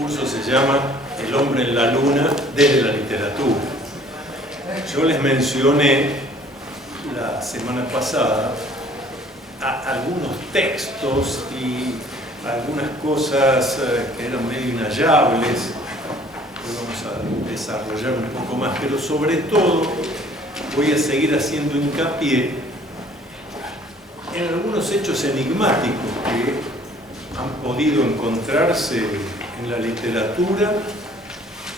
curso se llama El hombre en la luna desde la literatura. Yo les mencioné la semana pasada algunos textos y algunas cosas que eran medio inhallables, que vamos a desarrollar un poco más, pero sobre todo voy a seguir haciendo hincapié en algunos hechos enigmáticos que han podido encontrarse en la literatura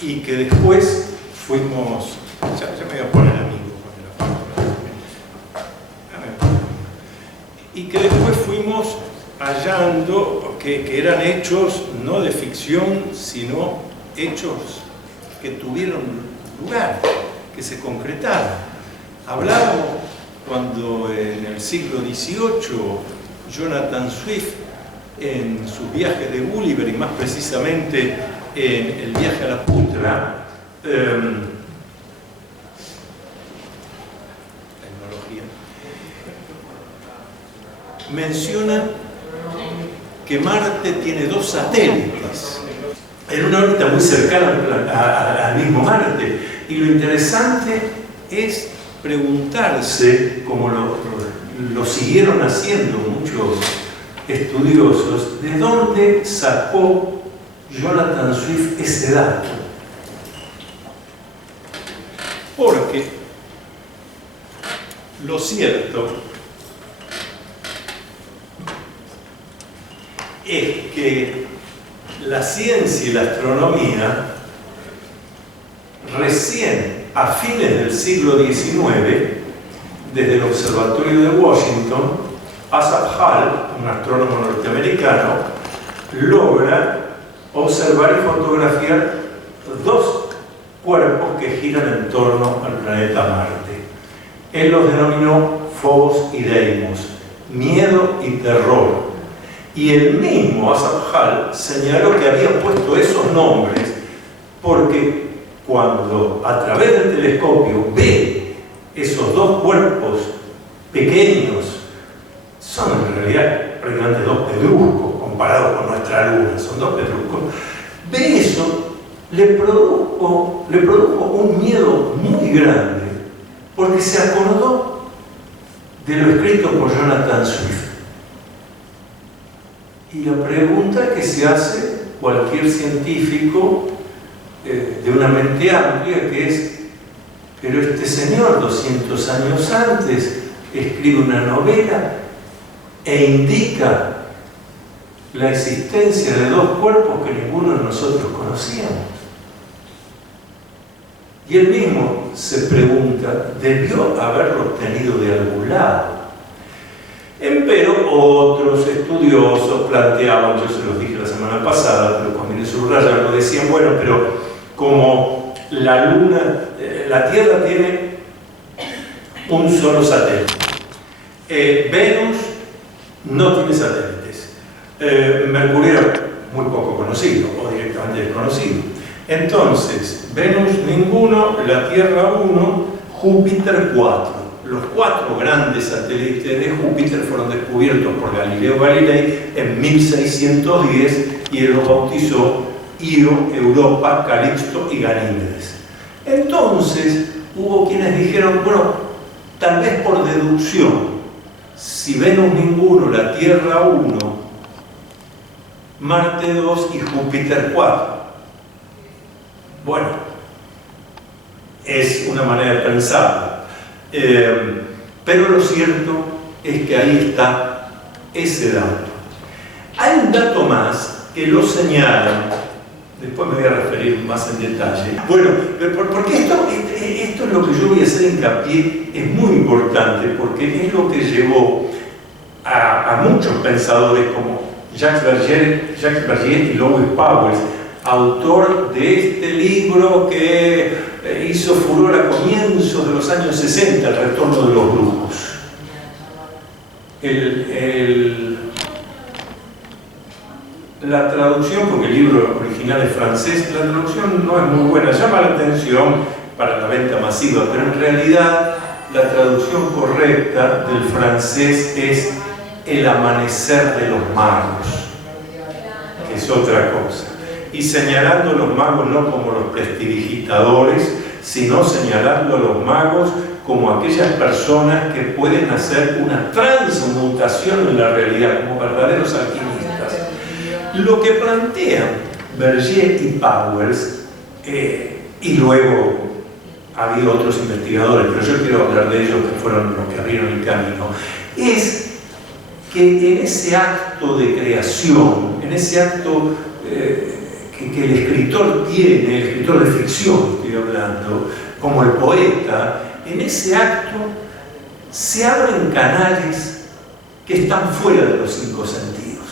y que después fuimos... Ya me voy a poner amigo con la palabra. Y que después fuimos hallando que eran hechos no de ficción, sino hechos que tuvieron lugar, que se concretaron. Hablábamos cuando en el siglo XVIII Jonathan Swift, en sus viajes de Gulliver y más precisamente en el viaje a la Putra, menciona que Marte tiene dos satélites en una órbita muy cercana al mismo Marte, y lo interesante es preguntarse, como lo siguieron haciendo muchos estudiosos, de dónde sacó Jonathan Swift ese dato. Porque lo cierto es que la ciencia y la astronomía recién a fines del siglo XIX, desde el Observatorio de Washington, Asaph Hall, un astrónomo norteamericano, logra observar y fotografiar dos cuerpos que giran en torno al planeta Marte. Él los denominó Phobos y Deimos, miedo y terror. Y el mismo Asaph Hall señaló que había puesto esos nombres porque cuando a través del telescopio ve esos dos cuerpos pequeños, son en realidad prácticamente dos pedruscos comparados con nuestra luna, son dos pedruscos, ve eso, le produjo un miedo muy grande porque se acordó de lo escrito por Jonathan Swift. Y la pregunta que se hace cualquier científico de una mente amplia, que es, pero este señor 200 años antes escribe una novela e indica la existencia de dos cuerpos que ninguno de nosotros conocíamos. Y él mismo se pregunta, ¿debió haberlo obtenido de algún lado? Empero otros estudiosos planteaban, yo se los dije la semana pasada, pero conviene subrayarlo, decían, bueno, pero como la Luna, la Tierra tiene un solo satélite, Venus no tiene satélites, Mercurio muy poco conocido o directamente desconocido. Entonces, Venus ninguno, la Tierra 1, Júpiter 4. Los 4 grandes satélites de Júpiter fueron descubiertos por Galileo Galilei en 1610 y él los bautizó Io, Europa, Calixto y Ganímedes. Entonces hubo quienes dijeron, bueno, tal vez por deducción, si Venus ninguno, la Tierra 1, Marte 2 y Júpiter 4. Bueno, es una manera de pensarlo. Pero lo cierto es que ahí está ese dato. Hay un dato más que lo señalan, después me voy a referir más en detalle. Bueno, porque esto es lo que yo voy a hacer hincapié, es muy importante, porque es lo que llevó a muchos pensadores como Jacques Vergier y Lewis Powell, autor de este libro que hizo furor a comienzos de los años 60, El retorno de los brujos. La traducción, porque el libro original es francés, la traducción no es muy buena, llama la atención para la venta masiva, pero en realidad la traducción correcta del francés es El amanecer de los magos, que es otra cosa. y señalando a los magos no como los prestidigitadores, sino señalando a los magos como aquellas personas que pueden hacer una transmutación en la realidad, como verdaderos alquimistas. Lo que plantean Berger y Powers, y luego ha habido otros investigadores, pero yo quiero hablar de ellos que fueron los que abrieron el camino, es que en ese acto de creación, en ese acto que el escritor tiene, el escritor de ficción estoy hablando, como el poeta, en ese acto se abren canales que están fuera de los 5 sentidos,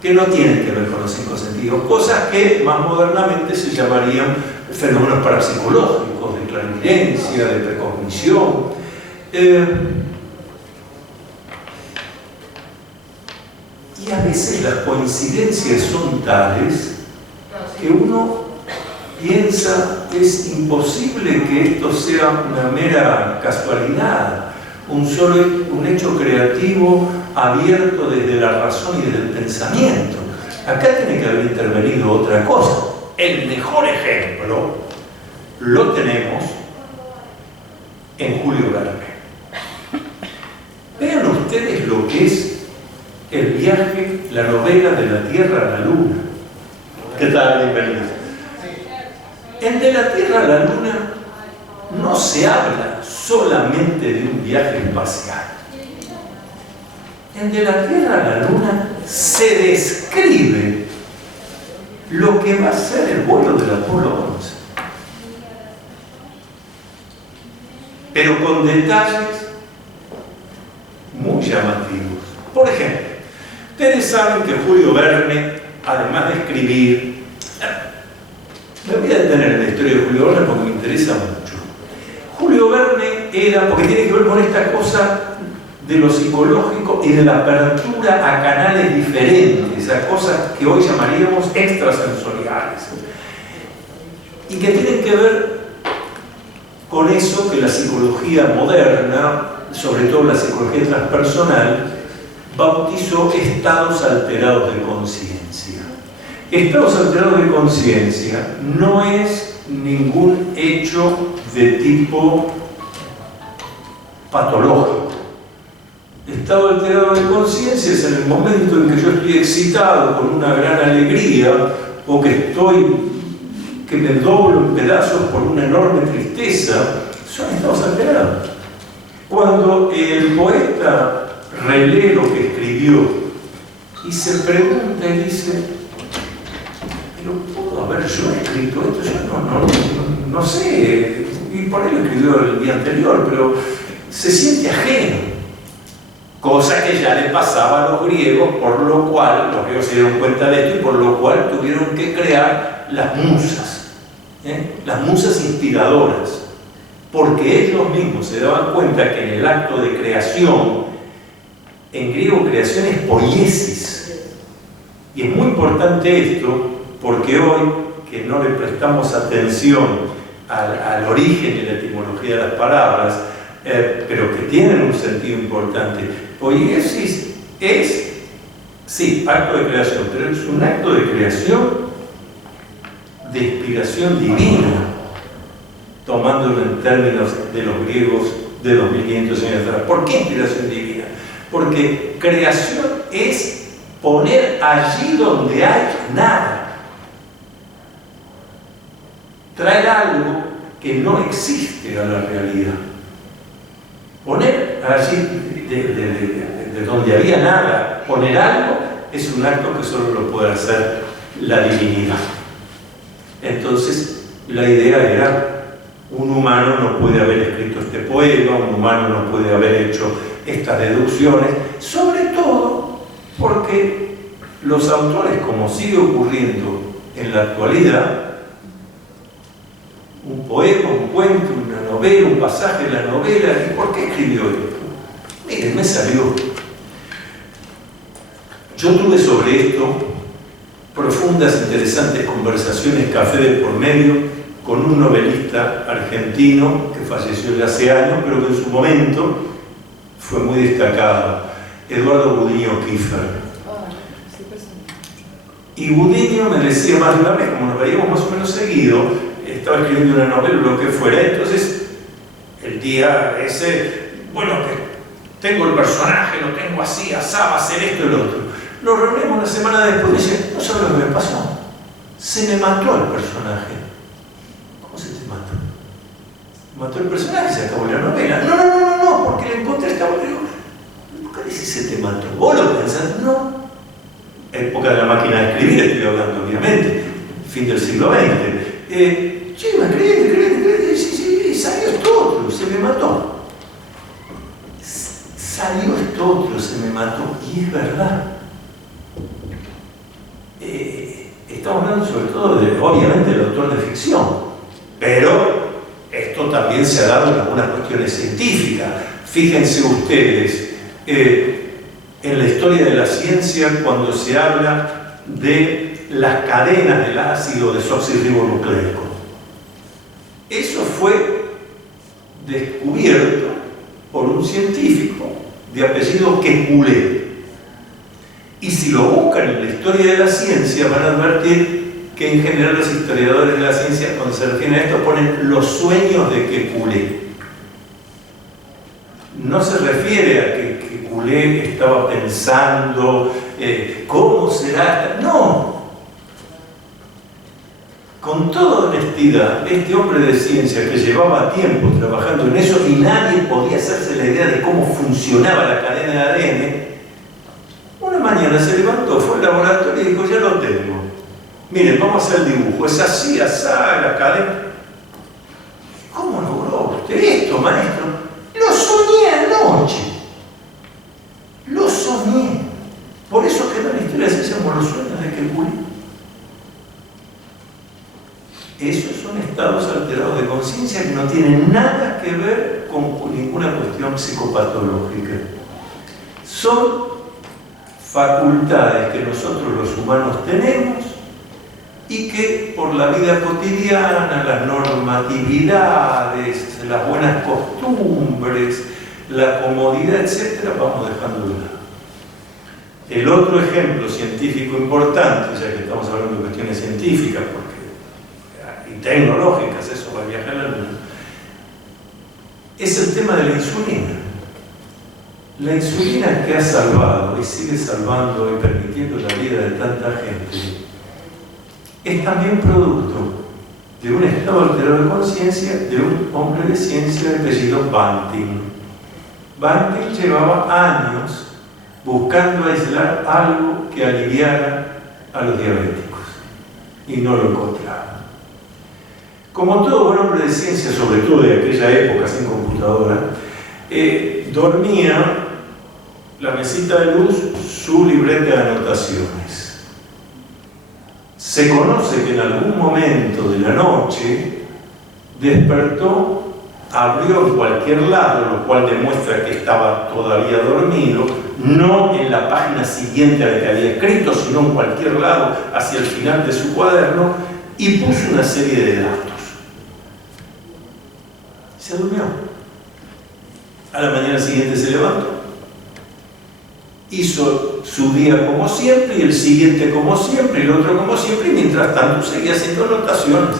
que no tienen que ver con los 5 sentidos, cosas que más modernamente se llamarían fenómenos parapsicológicos, de clarividencia, de precognición. Y a veces las coincidencias son tales que uno piensa que es imposible que esto sea una mera casualidad, un hecho creativo abierto desde la razón y desde el pensamiento. Acá tiene que haber intervenido otra cosa. El mejor ejemplo lo tenemos en Julio Verne. Vean ustedes lo que es el viaje, la novela de la Tierra a la Luna. ¿Qué tal? Bienvenidos. En De la Tierra a la Luna no se habla solamente de un viaje espacial. En De la Tierra a la Luna se describe lo que va a ser el vuelo del Apolo 11. Pero con detalles muy llamativos. Por ejemplo, ustedes saben que Julio Verne, además de escribir, me voy a detener en la historia de Julio Verne porque me interesa mucho. Julio Verne era, porque tiene que ver con esta cosa de lo psicológico y de la apertura a canales diferentes, a cosas que hoy llamaríamos extrasensoriales, y que tienen que ver con eso que la psicología moderna, sobre todo la psicología transpersonal, bautizó estados alterados de conciencia. Estados alterados de conciencia no es ningún hecho de tipo patológico. Estado alterado de conciencia es en el momento en que yo estoy excitado con una gran alegría o que me doblo en pedazos por una enorme tristeza. Son estados alterados. Cuando el poeta relee lo que escribió y se pregunta y dice, pero puedo haber yo escrito esto, yo no sé, y por ahí lo escribió el día anterior, pero se siente ajeno, cosa que ya le pasaba a los griegos, por lo cual los griegos se dieron cuenta de esto y por lo cual tuvieron que crear las musas inspiradoras, porque ellos mismos se daban cuenta que en el acto de creación, en griego creación es poiesis, y es muy importante esto porque hoy que no le prestamos atención al origen y la etimología de las palabras, pero que tienen un sentido importante, poiesis es, sí, acto de creación, pero es un acto de creación de inspiración divina, tomándolo en términos de los griegos de 2500 años atrás. ¿Por qué inspiración divina? Porque creación es poner allí donde hay nada. Traer algo que no existe a la realidad. Poner allí de donde había nada, poner algo, es un acto que solo lo puede hacer la divinidad. Entonces, la idea era, un humano no puede haber escrito este poema, un humano no puede haber hecho estas deducciones, sobre todo porque los autores, como sigue ocurriendo en la actualidad, un poema, un cuento, una novela, un pasaje de la novela, ¿y por qué escribió esto? Miren, me salió. Yo tuve sobre esto profundas, interesantes conversaciones, café de por medio, con un novelista argentino que falleció ya hace años, pero que en su momento fue muy destacado, Eduardo Gudiño Kiefer. Y Budiño me decía más de una vez, como nos veíamos más o menos seguido, estaba escribiendo una novela o lo que fuera, entonces el día ese, bueno, que tengo el personaje, lo tengo así, asá, va a hacer esto y lo otro. Nos reunimos una semana después y me dice, no sabes lo que me pasó, se me mató el personaje. ¿Cómo se te mató? Mató el personaje, se acabó la novela. No, porque le encontré esta obra. ¿Por qué dices se te mató? ¿Vos lo pensás? No. Época de la máquina de escribir, estoy hablando, obviamente. Fin del siglo XX. Yo iba a escribir, sí, salió esto otro, se me mató. Salió esto otro, se me mató. Y es verdad. Estamos hablando sobre todo, obviamente, del autor de ficción. Pero esto también se ha dado en algunas cuestiones científicas. Fíjense ustedes, en la historia de la ciencia, cuando se habla de las cadenas del ácido desoxirribonucleico. Eso fue descubierto por un científico de apellido Kekulé. Y si lo buscan en la historia de la ciencia, van a advertir que en general los historiadores de la ciencia, cuando se refieren a esto, ponen los sueños de Kekulé. No se refiere a que Kekulé estaba pensando cómo será. No. Con toda honestidad, este hombre de ciencia que llevaba tiempo trabajando en eso y nadie podía hacerse la idea de cómo funcionaba la cadena de ADN, una mañana se levantó, fue al laboratorio y dijo, ya lo tengo. Miren, vamos a hacer el dibujo. Es así, asá, la cadena. ¿Cómo logró usted esto, maestro? Lo soñé anoche. Lo soñé. Por eso quedó en la historia de ciencia como los sueños de Kekulé. Esos son estados alterados de conciencia que no tienen nada que ver con ninguna cuestión psicopatológica. Son facultades que nosotros los humanos tenemos y que por la vida cotidiana, las normatividades, las buenas costumbres, la comodidad, etc., vamos dejando de lado. El otro ejemplo científico importante, ya que estamos hablando de cuestiones científicas y tecnológicas, eso va a viajar a la luna, es el tema de la insulina. La insulina que ha salvado y sigue salvando y permitiendo la vida de tanta gente es también producto de un estado alterado de conciencia de un hombre de ciencia de apellido Banting. Banting llevaba años buscando aislar algo que aliviara a los diabéticos y no lo encontraba. Como todo buen hombre de ciencia, sobre todo de aquella época sin computadora, dormía la mesita de luz, su libreta de anotaciones. Se conoce que en algún momento de la noche despertó, abrió en cualquier lado, lo cual demuestra que estaba todavía dormido, no en la página siguiente a la que había escrito, sino en cualquier lado hacia el final de su cuaderno, y puso una serie de datos. Se durmió. A la mañana siguiente se levantó. Hizo su día como siempre, y el siguiente como siempre, y el otro como siempre, y mientras tanto seguía haciendo anotaciones.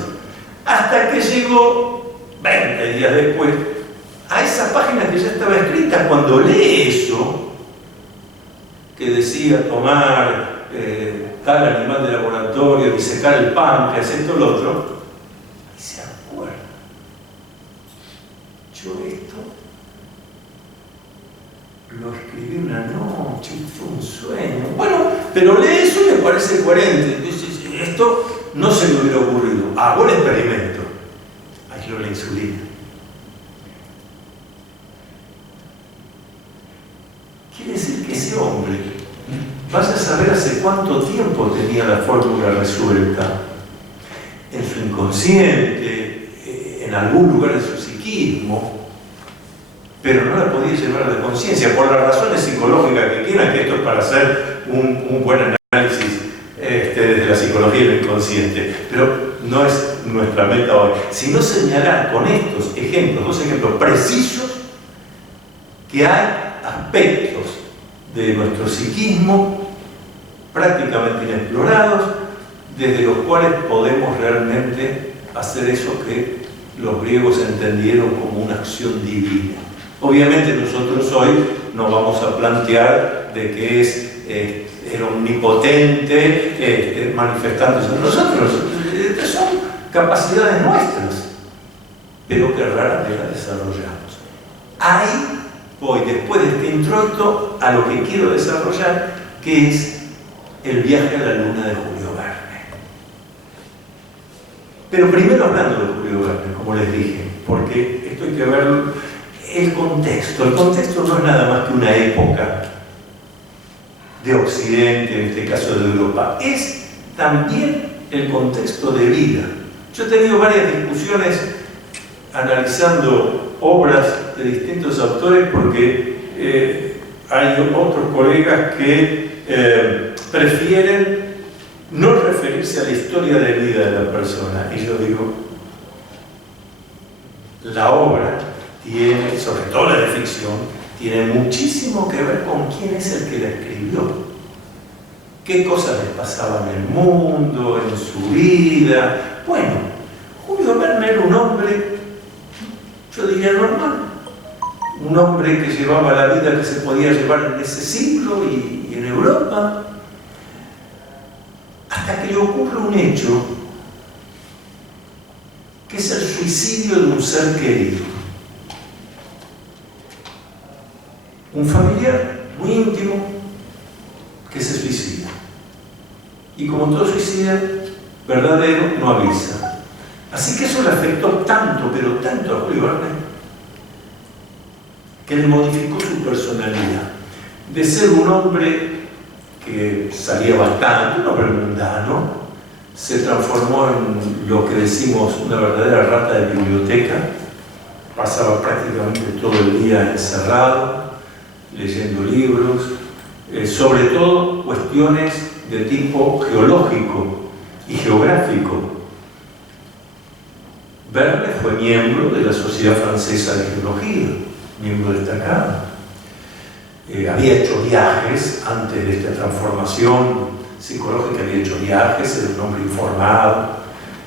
Hasta que llegó, 20 días después, a esa página que ya estaba escrita. Cuando lee eso, que decía tomar tal animal de laboratorio, disecar el páncreas, esto, lo otro, y se acuerda. Yo esto lo escribí una noche, fue un sueño. Bueno, pero lee eso y me parece coherente. Esto no se me hubiera ocurrido. Hago el experimento. Aisló la insulina. Quiere decir que ese hombre, vaya a saber hace cuánto tiempo tenía la fórmula resuelta. En su inconsciente, en algún lugar de su psiquismo, pero no la podía llevar a la conciencia, por las razones psicológicas que quieran, que esto es para hacer un buen análisis desde la psicología del inconsciente, pero no es nuestra meta hoy, sino señalar con estos ejemplos, dos ejemplos precisos, que hay aspectos de nuestro psiquismo prácticamente inexplorados, desde los cuales podemos realmente hacer eso que los griegos entendieron como una acción divina. Obviamente nosotros hoy nos vamos a plantear de que era omnipotente, manifestándose en nosotros. Son capacidades nuestras, pero que rara vez las desarrollamos. Ahí voy, después de este introito, a lo que quiero desarrollar, que es el viaje a la luna de Julio Verne. Pero primero hablando de Julio Verne, como les dije, porque esto hay que ver el contexto. El contexto no es nada más que una época de Occidente, en este caso de Europa, es también el contexto de vida. Yo he tenido varias discusiones analizando obras de distintos autores porque hay otros colegas que prefieren no referirse a la historia de vida de la persona. Y yo digo, la obra tiene, sobre todo la de ficción, tiene muchísimo que ver con quién es el que la escribió. Qué cosas le pasaban en el mundo, en su vida. Bueno, Julio Verne era un hombre, yo diría normal. Un hombre que llevaba la vida que se podía llevar en ese siglo y en Europa. Hasta que le ocurre un hecho, que es el suicidio de un ser querido. Un familiar muy íntimo que se suicida. Y como todo suicida, verdadero, no avisa. Así que eso le afectó tanto, pero tanto a Julio Verne, que le modificó su personalidad. De ser un hombre que salía bastante, un hombre mundano, se transformó en lo que decimos una verdadera rata de biblioteca. Pasaba prácticamente todo el día encerrado, leyendo libros, sobre todo cuestiones de tipo geológico y geográfico. Verne fue miembro de la Sociedad Francesa de Geología, miembro destacado. Había hecho viajes antes de esta transformación psicológica, había hecho viajes, era un hombre informado,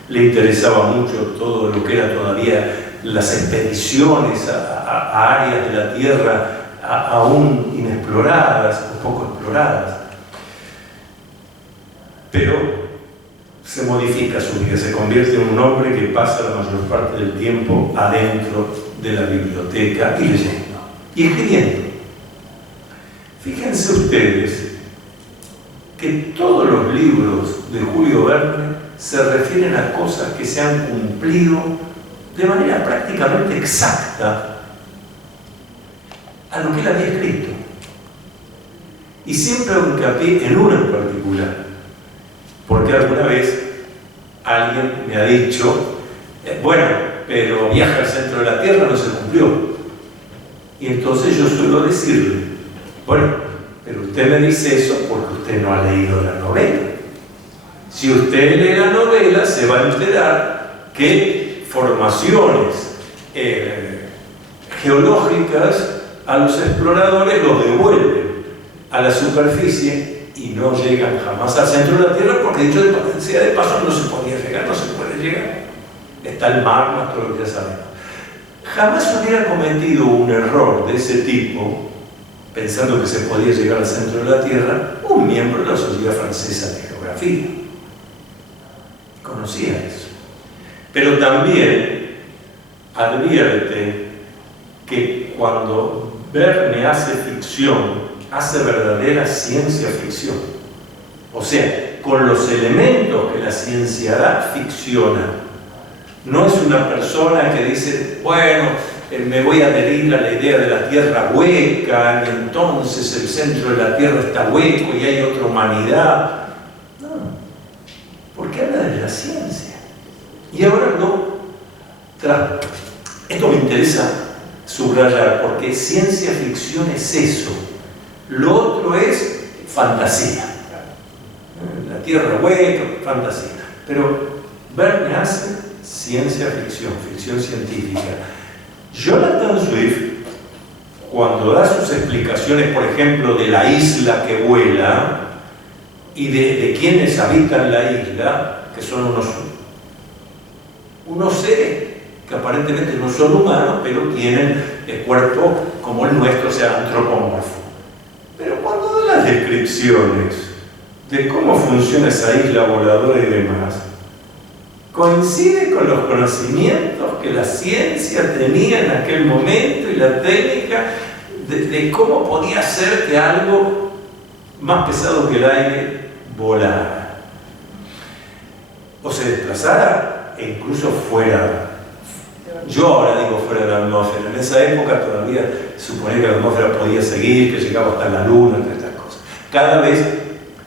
le interesaba mucho todo lo que era todavía las expediciones a áreas de la Tierra aún inexploradas o poco exploradas. Pero se modifica su vida, se convierte en un hombre que pasa la mayor parte del tiempo adentro de la biblioteca y leyendo y escribiendo. Fíjense ustedes que todos los libros de Julio Verne se refieren a cosas que se han cumplido de manera prácticamente exacta a lo que él había escrito. Y siempre hago hincapié en uno en particular, porque alguna vez alguien me ha dicho, bueno, pero Viaje al centro de la Tierra no se cumplió. Y entonces yo suelo decirle, bueno, pero usted me dice eso porque usted no ha leído la novela. Si usted lee la novela, se va a enterar que formaciones geológicas a los exploradores los devuelven a la superficie y no llegan jamás al centro de la Tierra porque, dicho sea de paso, no se podía llegar, no se puede llegar. Está el magma, todo lo que ya sabemos. Jamás hubiera cometido un error de ese tipo, pensando que se podía llegar al centro de la Tierra, un miembro de la Sociedad Francesa de Geografía. Conocía eso. Pero también advierte que cuando Verne hace ficción, hace verdadera ciencia ficción. O sea, con los elementos que la ciencia da, ficciona. No es una persona que dice, bueno, me voy a adherir a la idea de la Tierra hueca, y entonces el centro de la Tierra está hueco y hay otra humanidad. No, porque habla de la ciencia. Y ahora esto me interesa subrayar, porque ciencia ficción es eso. Lo otro es fantasía. La Tierra hueca, fantasía. Pero Verne hace ciencia ficción, ficción científica. Jonathan Swift, cuando da sus explicaciones, por ejemplo, de la isla que vuela, y de quienes habitan la isla, que son unos seres que aparentemente no son humanos, pero tienen el cuerpo como el nuestro, o sea, antropomorfo. Pero cuando da las descripciones de cómo funciona esa isla voladora y demás, coincide con los conocimientos que la ciencia tenía en aquel momento y la técnica de cómo podía ser que algo más pesado que el aire volara o se desplazara e incluso fuera. Yo ahora digo fuera de la atmósfera. En esa época todavía se suponía que la atmósfera podía seguir, que llegaba hasta la luna, entre estas cosas. Cada vez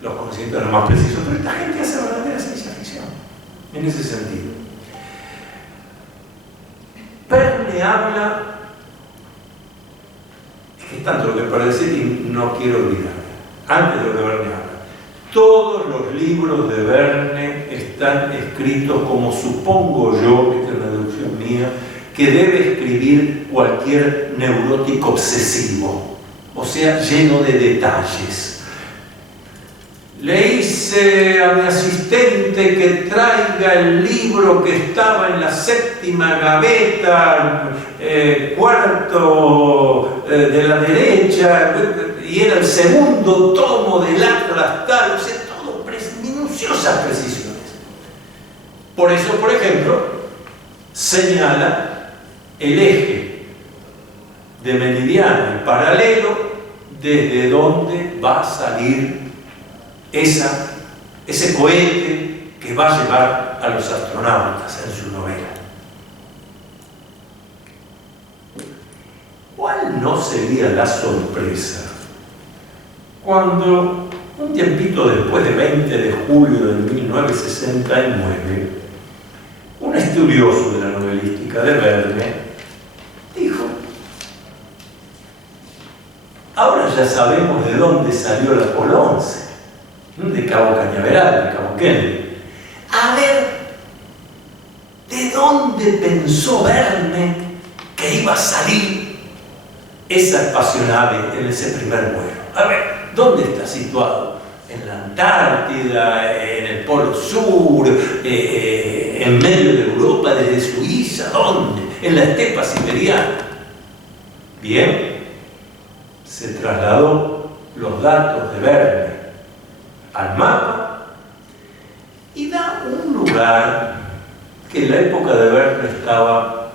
los conocimientos eran más precisos, pero esta gente hace verdadera ciencia ficción en ese sentido. Verne habla, es que es tanto lo que para decir y no quiero olvidar. Antes de lo que Verne habla, todos los libros de Verne están escritos como supongo yo, esta es una deducción mía, que debe escribir cualquier neurótico obsesivo, o sea, lleno de detalles. Le hice a mi asistente que traiga el libro que estaba en la 7ª gaveta, cuarto de la derecha, y era el 2º tomo del Atlas tal, o sea, todo minuciosas precisiones. Por eso, por ejemplo, señala el eje de meridiano y paralelo desde donde va a salir ese cohete que va a llevar a los astronautas en su novela. ¿Cuál no sería la sorpresa cuando, un tiempito después de 20 de julio de 1969, un estudioso de la novelística de Verne dijo: ahora ya sabemos de dónde salió el Apolo 11, de Cabo Cañaveral, de Cabo Kennedy. A ver, ¿de dónde pensó Verne que iba a salir esa espacionave en ese primer vuelo? A ver, ¿dónde está situado? ¿En la Antártida? ¿En el Polo Sur? ¿En medio de Europa, desde Suiza? ¿Dónde? ¿En la estepa siberiana? Bien, se trasladó los datos de Verne al mapa y da un lugar que en la época de Verne estaba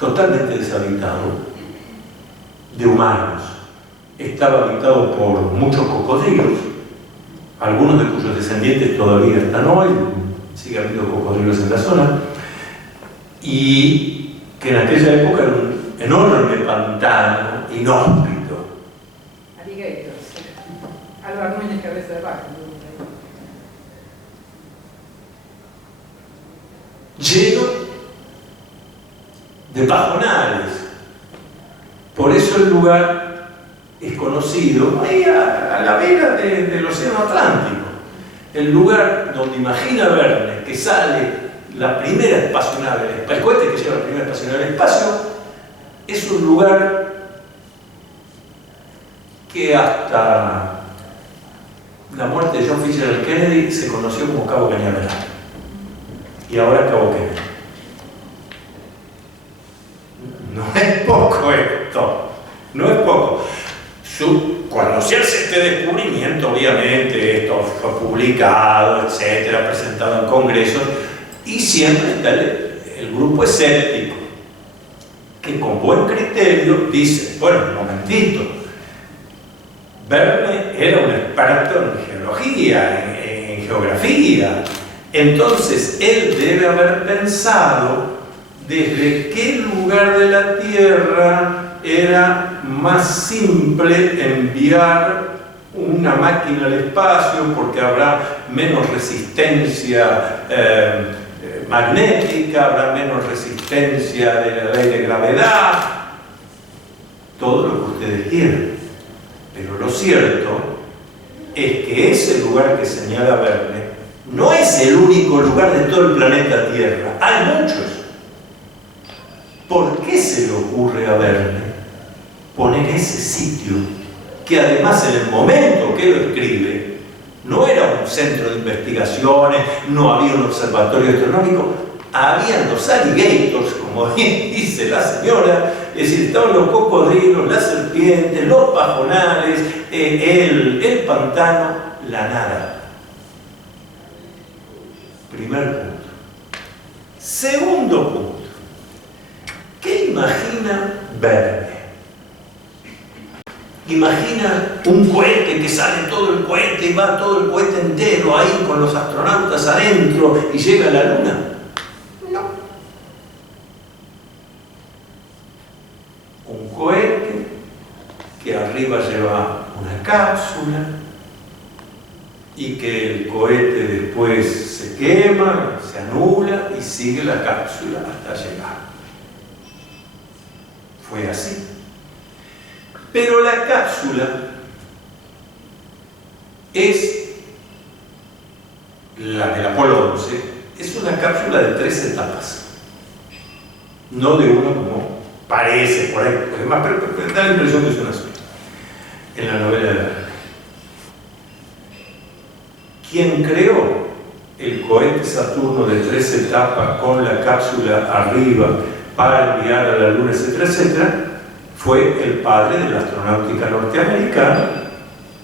totalmente deshabitado de humanos. Estaba habitado por muchos cocodrilos, algunos de cuyos descendientes todavía están hoy, sigue habiendo cocodrilos en la zona, y que en aquella época era un enorme pantano inhóspito. Álvaro Núñez, cabeza de vaca. Lleno de pajonales. Por eso el lugar es conocido ahí a la vera del Océano Atlántico. El lugar donde imagina Verne que sale la primera espacionave, el cohete que lleva la primera espacionave al espacio, es un lugar que hasta la muerte de John Fitzgerald Kennedy se conoció como Cabo Cañaveral y ahora es Cabo Kennedy. No es poco esto, no es poco. Cuando se hace este descubrimiento, obviamente esto fue publicado, etcétera, presentado en congresos, y siempre está el grupo escéptico que con buen criterio dice: bueno, un momentito, Verne era un experto en geología, en geografía. Entonces, él debe haber pensado desde qué lugar de la Tierra era más simple enviar una máquina al espacio, porque habrá menos resistencia magnética, habrá menos resistencia de la ley de gravedad, todo lo que ustedes quieran. Pero lo cierto es que ese lugar que señala Verne no es el único lugar de todo el planeta Tierra. Hay muchos. ¿Por qué se le ocurre a Verne poner ese sitio que además en el momento que lo escribe No era un centro de investigaciones, no había un observatorio astronómico, habían los alligators, como bien dice la señora, es decir, estaban los cocodrilos, las serpientes, los pajonales, el pantano, la nada. Primer punto. Segundo punto. ¿Qué imagina Verne? Imagina un cohete que sale todo el cohete y va todo el cohete entero ahí con los astronautas adentro y llega a la Luna. No. Un cohete que arriba lleva una cápsula y que el cohete después se quema, se anula y sigue la cápsula hasta llegar. Fue así. Pero la cápsula es la del Apolo 11, es una cápsula de 3 etapas, no de una como parece por ahí, además, pero da la impresión que es una sola, en la novela de Verne. Quien creó el cohete Saturno de 3 etapas con la cápsula arriba para enviar a la Luna, etcétera, etcétera, fue el padre de la astronáutica norteamericana,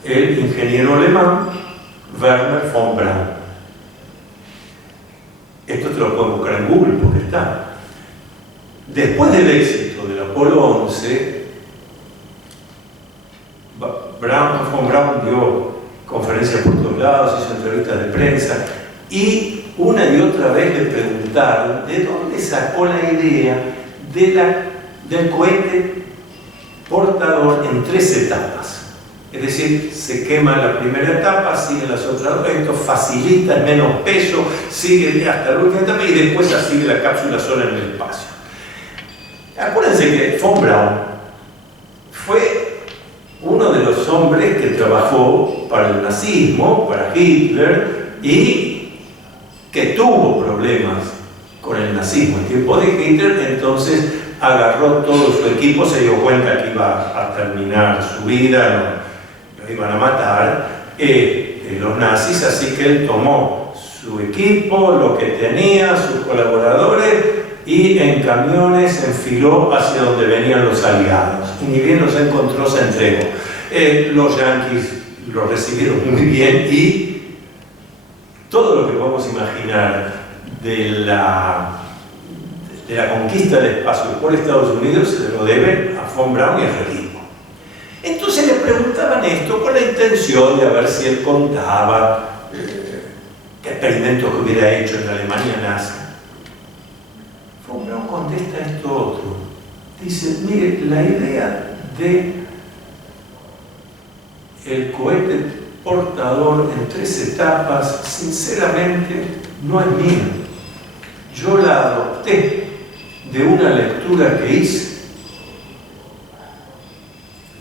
el ingeniero alemán Wernher von Braun. Esto te lo puedes buscar en Google porque está. Después del éxito del Apolo 11, von Braun dio conferencias por todos lados, hizo entrevistas de prensa y una y otra vez le preguntaron de dónde sacó la idea del cohete portador en 3 etapas. Es decir, se quema la primera etapa, siguen las otras dos, esto facilita menos peso, sigue hasta la última etapa y después sigue la cápsula sola en el espacio. Acuérdense que von Braun fue uno de los hombres que trabajó para el nazismo, para Hitler, y que tuvo problemas con el nazismo en tiempo de Hitler, entonces agarró todo su equipo, se dio cuenta que iba a terminar su vida, lo iban a matar los nazis, así que él tomó su equipo, lo que tenía, sus colaboradores, y en camiones se enfiló hacia donde venían los aliados. Y ni bien los encontró, se entregó. Los yanquis lo recibieron muy bien y todo lo que podemos imaginar de la conquista del espacio por Estados Unidos se lo deben a von Braun y a su equipo. Entonces le preguntaban esto con la intención de ver si él contaba qué experimentos que hubiera hecho en la Alemania nazi. Von Braun contesta esto otro. Dice, mire, la idea de el cohete portador en 3 etapas, sinceramente, no es mía. Yo la adopté de una lectura que hice.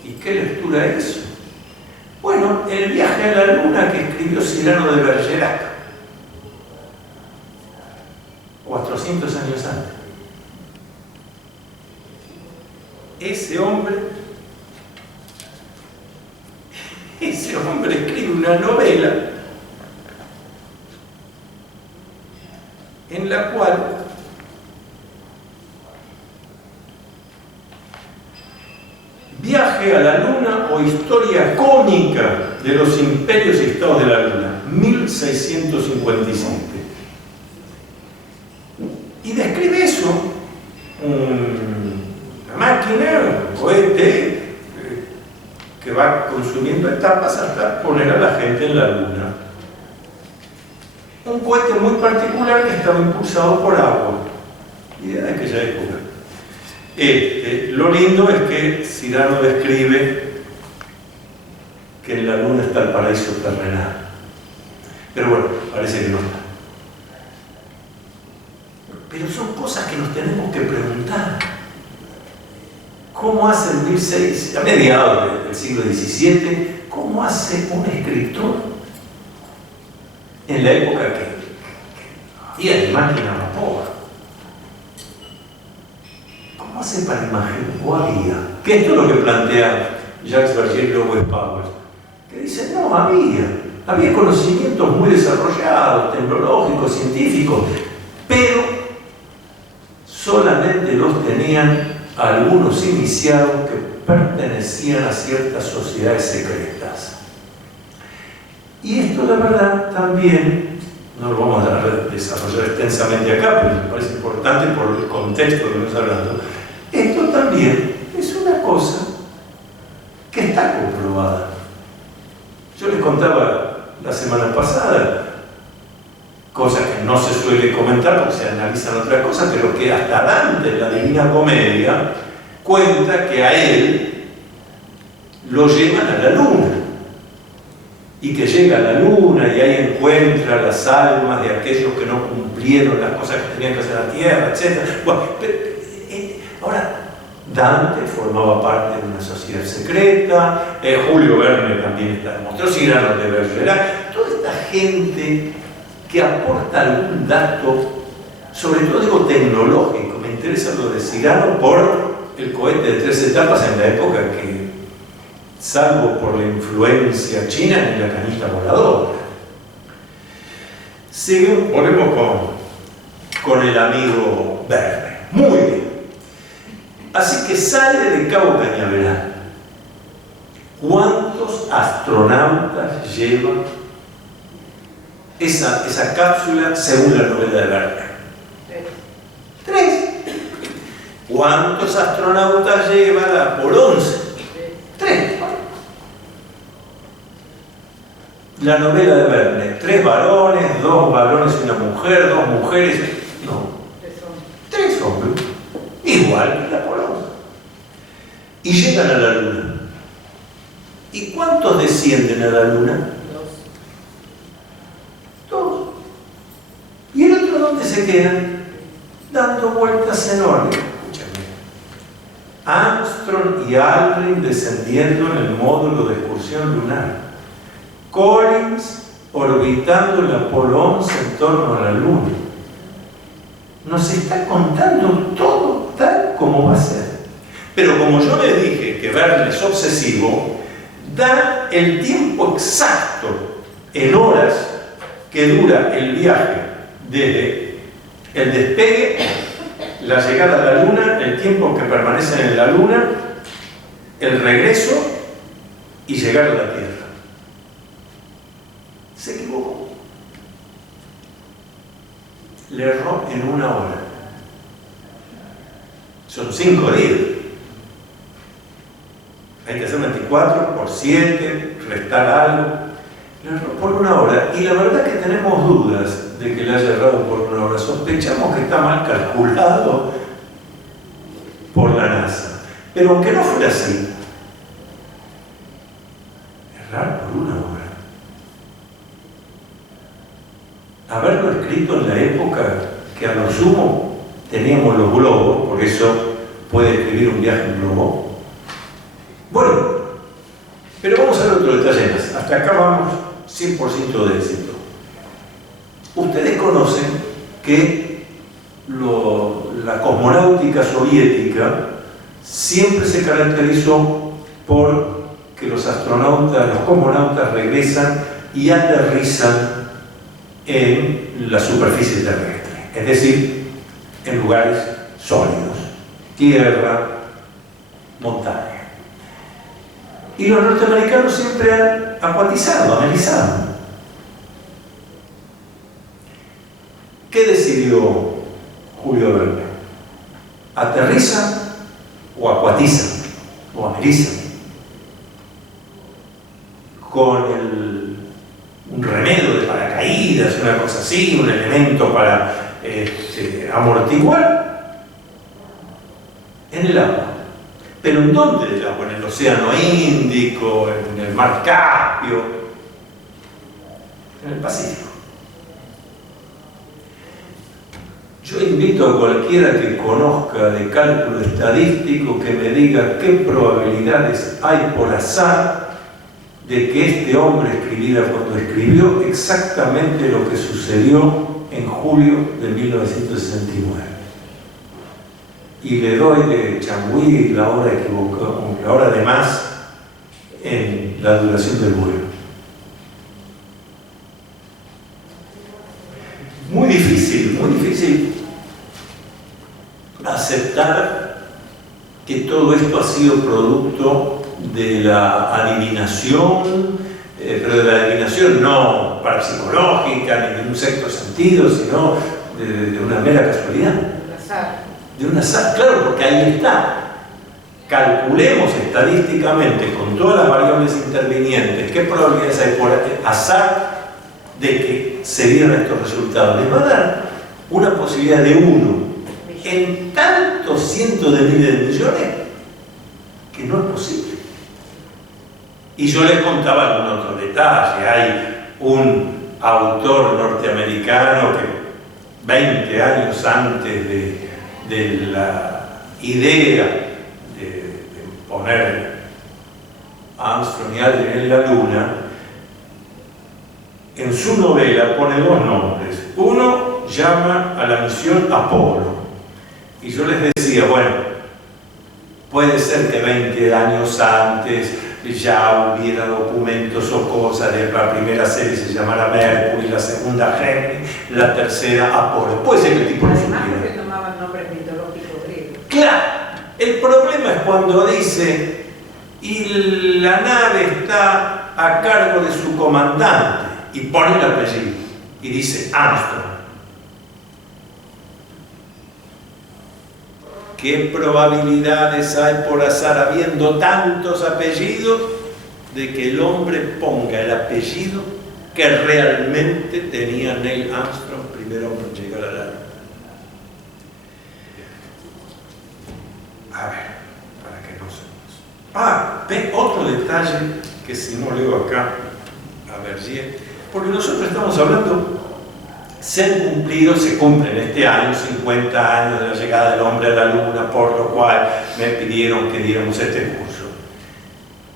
¿Y qué lectura hizo? Bueno, el viaje a la Luna que escribió Cyrano de Bergerac, 400 años antes. Ese hombre escribe una novela en la cual Viaje a la Luna o historia cómica de los imperios y estados de la Luna, 1657. Y describe eso, una máquina, un cohete, que va consumiendo etapas hasta poner a la gente en la Luna. Un cohete muy particular que estaba impulsado por agua, idea de aquella época. Lo lindo es que Cyrano describe que en la Luna está el paraíso terrenal. Pero bueno, parece que no está. Pero son cosas que nos tenemos que preguntar. ¿Cómo hace en 1600, a mediados del siglo XVII, cómo hace un escritor en la época que había de máquina a vapor? ¿Cómo hace para imaginar? ¿O había? Que esto es lo que plantea Jacques Bergier y Lowell Powell, que dice, no había. Había conocimientos muy desarrollados, tecnológicos, científicos, pero solamente los tenían algunos iniciados que pertenecían a ciertas sociedades secretas. Y esto, la verdad, también, no lo vamos a desarrollar extensamente acá, pero me parece importante por el contexto que estamos hablando, esto también es una cosa que está comprobada. Yo les contaba la semana pasada, cosas que no se suele comentar porque se analizan otras cosas, pero que hasta Dante en la Divina Comedia cuenta que a él lo llevan a la luna y que llega a la luna y ahí encuentra las almas de aquellos que no cumplieron las cosas que tenían que hacer en la tierra, etc. Bueno, ahora, Dante formaba parte de una sociedad secreta, Julio Verne también está demostrado, Cyrano de Bergerac, toda esta gente que aporta algún dato, sobre todo digo tecnológico. Me interesa lo de Cyrano por el cohete de 3 etapas en la época que, salvo por la influencia china, en la canilla voladora. Volvemos con el amigo Verne. Muy bien. Así que sale de Cabo Cañaveral. ¿Cuántos astronautas lleva esa cápsula según la novela de Verne? 3. ¿Cuántos astronautas lleva la Apolo 11? 3. La novela de Verne, 3 varones, 2 varones y una mujer, 2 mujeres. No. 3 hombres. Igual que la Apolo 11. Y llegan a la Luna. ¿Y cuántos descienden a la Luna? 2. ¿Y el otro dónde se quedan? Dando vueltas en orden. Escúchame. Armstrong y Aldrin descendiendo en el módulo de excursión lunar. Collins orbitando el Apolo 11 en torno a la Luna. Nos está contando todo tal como va a ser. Pero como yo les dije que Verne es obsesivo, da el tiempo exacto en horas que dura el viaje desde el despegue, la llegada a la Luna, el tiempo que permanecen en la Luna, el regreso y llegar a la Tierra. Se equivocó. Le erró en 1 hora. Son 5 días. Hay que hacer 24 por 7, restar algo. Le erró por 1 hora. Y la verdad que tenemos dudas de que le haya errado por 1 hora. Sospechamos que está mal calculado por la NASA. Pero aunque no fuera así, errar por 1 hora. Haberlo escrito en la época que a lo sumo teníamos los globos, por eso puede escribir un viaje en globo. Bueno, pero vamos a ver otro detalle más. Hasta acá vamos 100% de éxito. Ustedes conocen que la cosmonáutica soviética siempre se caracterizó por que los cosmonautas regresan y aterrizan en la superficie terrestre, es decir, en lugares sólidos, tierra, montaña. Y los norteamericanos siempre han acuatizado, analizado. ¿Qué decidió Julio Verne? ¿Aterrizan o acuatizan o amerizan? Con un remedio de paracaídas, una cosa así, un elemento para amortiguar en el agua. ¿Pero en dónde el agua? En el Océano Índico, en el Mar Caspio, en el Pacífico. Yo invito a cualquiera que conozca de cálculo estadístico que me diga qué probabilidades hay por azar de que este hombre escribiera cuando escribió exactamente lo que sucedió en julio de 1969. Y le doy de changüí la hora equivocada, la hora de más en la duración del vuelo. muy difícil aceptar que todo esto ha sido producto de la adivinación, pero de la adivinación no parapsicológica ni de un sexto sentido, sino de una mera casualidad. De un azar, claro, porque ahí está. Calculemos estadísticamente con todas las variables intervinientes qué probabilidades hay por azar de que se dieran estos resultados. Les va a dar una posibilidad de 1 en tantos cientos de miles de millones que no es posible. Y yo les contaba algún otro detalle. Hay un autor norteamericano que 20 años antes de la idea de poner a Armstrong y Aldrin en la Luna, en su novela pone 2 nombres. Uno llama a la misión Apolo. Y yo les decía, bueno, puede ser que 20 años antes ya hubiera documentos o cosas de la primera serie se llamara Mercury, la segunda Gemini, la tercera Apolo. Puede ser que el tipo no supiera. Además, porque tomaban nombres mitológicos griegos. Claro, el problema es cuando dice y la nave está a cargo de su comandante y pone el apellido y dice Armstrong. ¿Qué probabilidades hay por azar, habiendo tantos apellidos, de que el hombre ponga el apellido que realmente tenía Neil Armstrong, primer hombre en llegar a la Luna? A ver, para que no se nos... ve otro detalle que si no leo acá, a ver si... Porque nosotros estamos hablando... se cumplen este año 50 años de la llegada del hombre a la Luna, por lo cual me pidieron que diéramos este curso.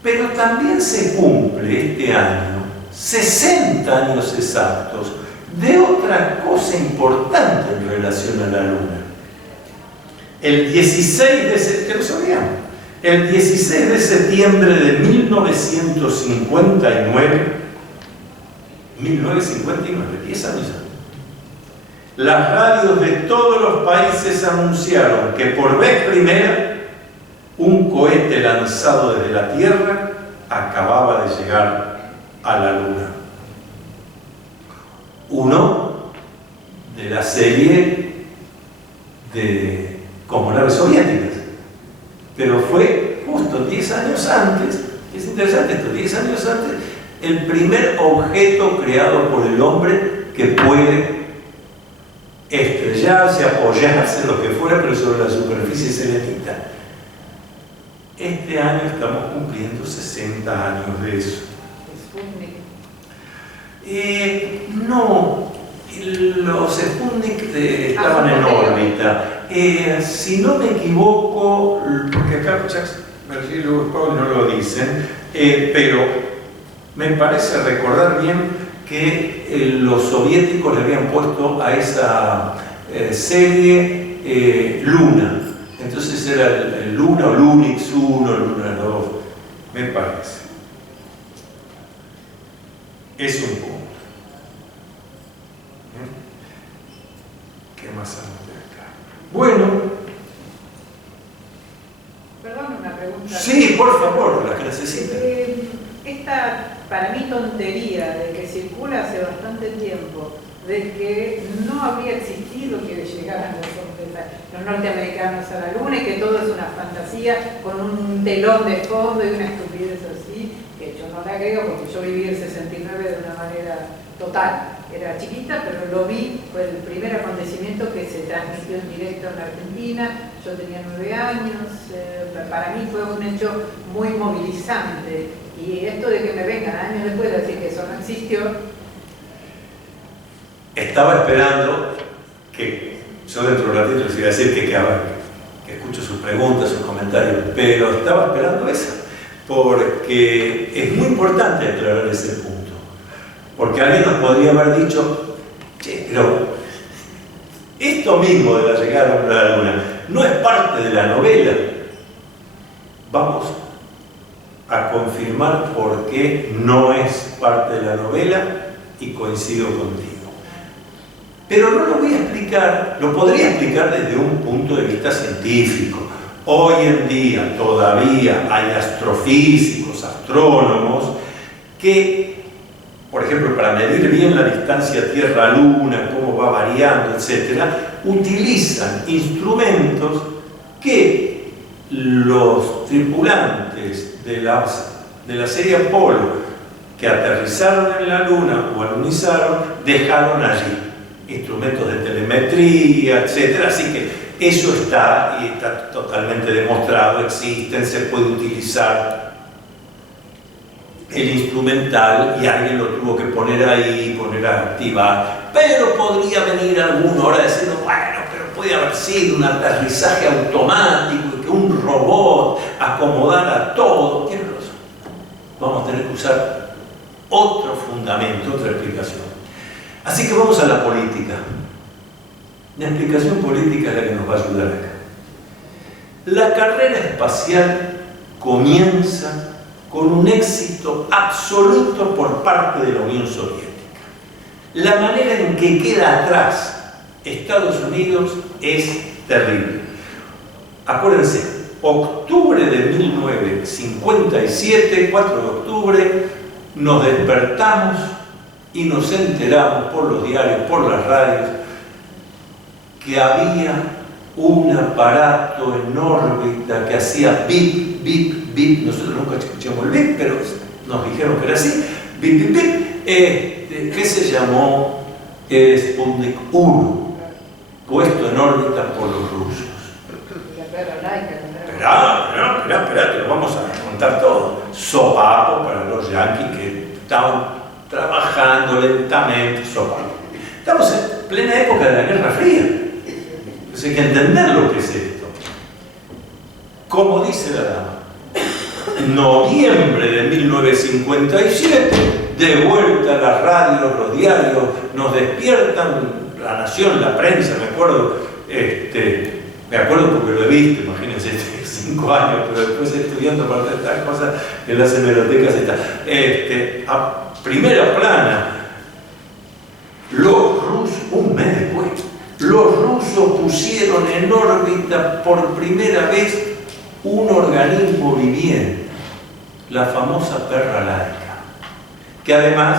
Pero también se cumple este año 60 años exactos de otra cosa importante en relación a la Luna. El 16 de septiembre, el 16 de septiembre de 1959, 10 años antes, las radios de todos los países anunciaron que por vez primera un cohete lanzado desde la Tierra acababa de llegar a la Luna. Uno de la serie de cosmonaves soviéticas, pero fue justo 10 años antes, es interesante esto, 10 años antes, el primer objeto creado por el hombre que puede estrellarse, apoyarse, lo que fuera, pero sobre la superficie selenita. Este año estamos cumpliendo 60 años de eso. No, los Sputnik estaban en órbita. Si no me equivoco, porque acá Jacques Berger y Lewis Powell no lo dicen, pero me parece recordar bien que los soviéticos le habían puesto a esa serie Luna. Entonces era el Luna o Lunix 1, Luna 2, me parece. Es un punto. ¿Qué más hay de acá? Bueno. Perdón, una pregunta. Sí, por favor, la que necesiten. Esta, para mí, tontería de que circula hace bastante tiempo, de que no habría existido que llegaran los norteamericanos a la Luna y que todo es una fantasía con un telón de fondo y una estupidez así, que yo no la creo porque yo viví el 69 de una manera total. Era chiquita, pero lo vi, fue el primer acontecimiento que se transmitió en directo en la Argentina. Yo tenía 9 años, para mí fue un hecho muy movilizante. Y esto de que me vengan años después de decir que eso no existió. Estaba esperando que, yo dentro de un ratito les iba a decir que escucho sus preguntas, sus comentarios, pero estaba esperando eso, porque es muy importante aclarar ese punto. Porque alguien nos podría haber dicho, che, pero esto mismo de la llegada a la Luna no es parte de la novela. Vamos a confirmar por qué no es parte de la novela y coincido contigo. Pero no lo voy a explicar, lo podría explicar desde un punto de vista científico. Hoy en día todavía hay astrofísicos, astrónomos, que, por ejemplo, para medir bien la distancia Tierra-Luna, cómo va variando, etc., utilizan instrumentos que los tripulantes de la serie Apolo que aterrizaron en la Luna o alunizaron, dejaron allí instrumentos de telemetría, etc. Así que eso está, y está totalmente demostrado, existen, se puede utilizar el instrumental y alguien lo tuvo que poner ahí, poner a activar. Pero podría venir alguno ahora diciendo, bueno, pero puede haber sido un aterrizaje automático y que un robot acomodara todo. Tiene razón. Vamos a tener que usar otro fundamento, otra explicación. Así que vamos a la política. La explicación política es la que nos va a ayudar acá. La carrera espacial comienza con un éxito absoluto por parte de la Unión Soviética. La manera en que queda atrás Estados Unidos es terrible. Acuérdense, octubre de 1957, 4 de octubre, nos despertamos y nos enteramos por los diarios, por las radios, que había un aparato en órbita que hacía bip, bip, bip. Nosotros nunca escuchamos el bip, pero nos dijeron que era así, bip, bip, bip, que se llamó Sputnik 1, puesto en órbita por los rusos. Esperá, te lo vamos a contar todo. Sopapo para los yanquis que estaban trabajando lentamente, sopapo. Estamos en plena época de la Guerra Fría. Entonces hay que entender lo que es esto. Como dice la dama, noviembre de 1957, de vuelta a las radios, los diarios, nos despiertan, La Nación, la prensa, me acuerdo porque lo he visto, imagínense, 5 años, pero después estudiando para estas cosas en las hemerotecas y tal. A primera plana, los rusos, un mes después, los rusos pusieron en órbita por primera vez un organismo viviente, la famosa perra laica, que además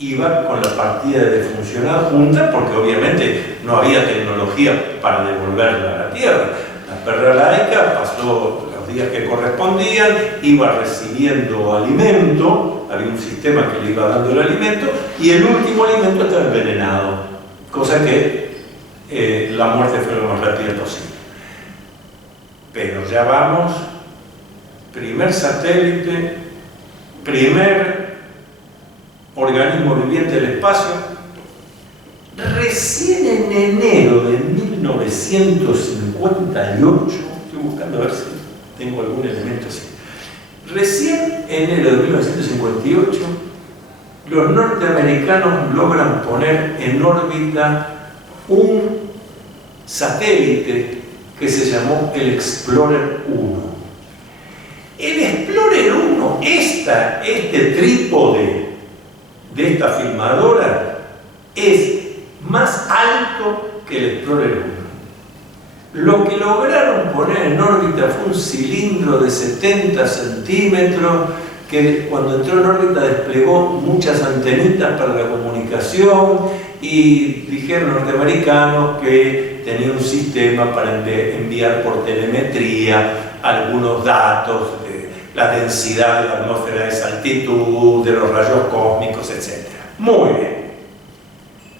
iba con la partida de defuncionada junta, porque obviamente no había tecnología para devolverla a la Tierra. La perra laica pasó los días que correspondían, iba recibiendo alimento, había un sistema que le iba dando el alimento, y el último alimento estaba envenenado, cosa que la muerte fue lo más rápida posible. Pero ya vamos, primer satélite, primer organismo viviente del espacio. Recién en enero de 1958, estoy buscando a ver si tengo algún elemento así. Recién en enero de 1958, los norteamericanos logran poner en órbita un satélite que se llamó el Explorer 1. El Explorer 1, este trípode de esta filmadora, es más alto que el Explorer 1. Lo que lograron poner en órbita fue un cilindro de 70 centímetros que cuando entró en órbita desplegó muchas antenitas para la comunicación, y dijeron los norteamericanos que tenía un sistema para enviar por telemetría algunos datos de la densidad de la atmósfera, de esa altitud, de los rayos cósmicos, etc. Muy bien.